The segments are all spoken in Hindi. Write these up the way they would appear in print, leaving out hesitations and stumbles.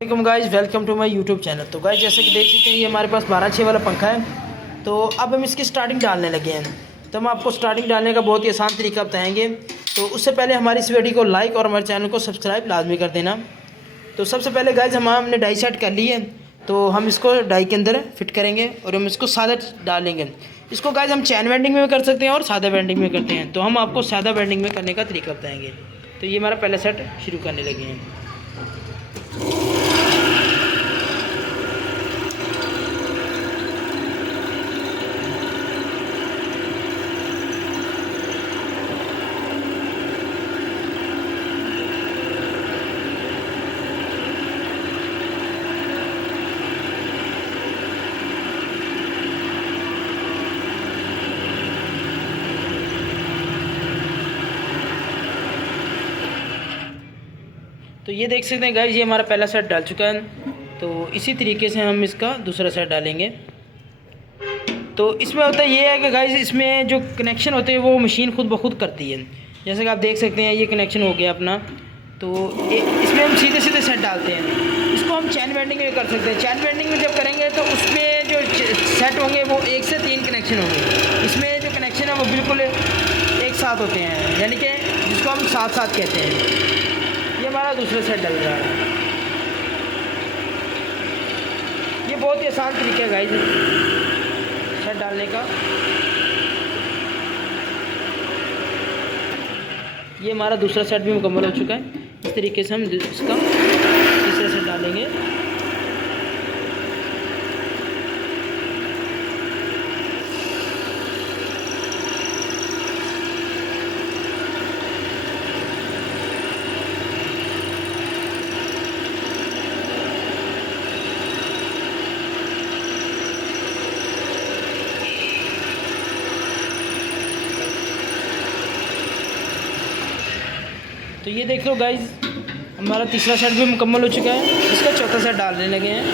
Welcome guys, welcome to my YouTube channel. तो गाइज जैसे कि देख सकते हैं ये हमारे पास 12/6 वाला पंखा है। तो अब हम इसकी स्टार्टिंग डालने लगे हैं। तो हम आपको स्टार्टिंग डालने का बहुत ही आसान तरीका बताएंगे। तो उससे पहले हमारी इस वीडियो को लाइक और हमारे चैनल को सब्सक्राइब लाजमी कर देना। तो सबसे पहले गाइज हमने डाई सेट कर ली है। तो हम इसको डाई के अंदर फिट करेंगे और हम इसको सादा डालेंगे। इसको गाइज हम चैन वेल्डिंग में कर सकते हैं और सादा वेल्डिंग में करते हैं। तो हम आपको सादा वेल्डिंग में करने का तरीका बताएंगे। तो ये हमारा पहला सेट शुरू करने लगे हैं। तो ये देख सकते हैं गाइस, ये हमारा पहला सेट डाल चुका है। तो इसी तरीके से हम इसका दूसरा सेट डालेंगे। तो इसमें होता ये है कि गाइस इसमें जो कनेक्शन होते हैं वो मशीन खुद ब खुद करती है। जैसे कि आप देख सकते हैं ये कनेक्शन हो गया अपना। तो इसमें हम सीधे सीधे सेट डालते हैं। इसको हम चैन वेल्डिंग में कर सकते हैं। चैन वेल्डिंग में जब करेंगे तो उसमें जो सेट होंगे वो 1 से 3 कनेक्शन होंगे। इसमें जो कनेक्शन है वो बिल्कुल एक साथ होते हैं, यानी कि जिसको हम साथ साथ कहते हैं। ये हमारा दूसरा सेट डल रहा है। ये बहुत ही आसान तरीका है गाइस सेट डालने का। ये हमारा दूसरा सेट भी मुकम्मल हो चुका है। इस तरीके से हम इसका तीसरा सेट डालेंगे। तो ये देख लो गाइज, हमारा तीसरा सेट भी मुकम्मल हो चुका है। इसका चौथा सेट डालने लगे हैं।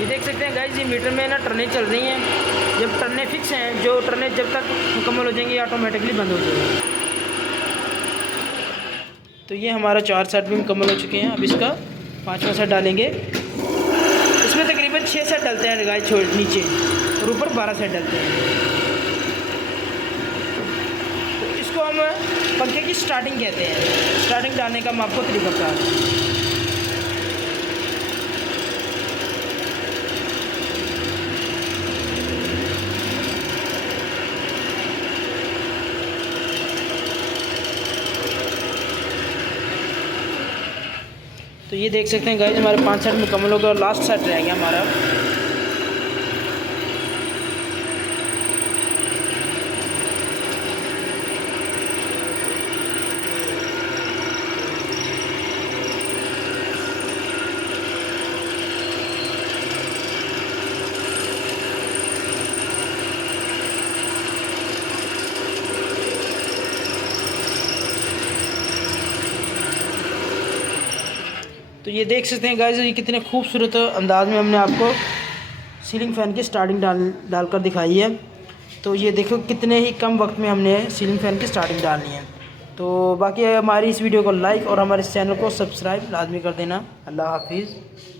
ये देख सकते हैं गाइज, ये मीटर में ना टर्नें चल रही हैं। जब टर्नें फिक्स हैं, जो टर्नें जब तक मुकम्मल हो जाएंगी ऑटोमेटिकली बंद हो जाएंगी। तो ये हमारा 4 सेट भी मुकम्मल हो चुके हैं। अब इसका 5वां सेट डालेंगे। इसमें तकरीबन 6 सेट डलते हैं गाइस नीचे, और ऊपर 12 सेट डलते हैं। तो इसको हम पंखे की स्टार्टिंग कहते हैं। स्टार्टिंग डालने का हम आपको तरीका बता रहे हैं। तो ये देख सकते हैं गाइस, हमारे 5 सेट मुकम्मल हो गए और लास्ट सेट रह गया हमारा। तो ये देख सकते हैं गाइस, ये कितने खूबसूरत अंदाज में हमने आपको सीलिंग फ़ैन की स्टार्टिंग डालकर दिखाई है। तो ये देखो कितने ही कम वक्त में हमने सीलिंग फ़ैन की स्टार्टिंग डालनी है। तो बाकी हमारी इस वीडियो को लाइक और हमारे इस चैनल को सब्सक्राइब लाजमी कर देना। अल्लाह हाफिज़।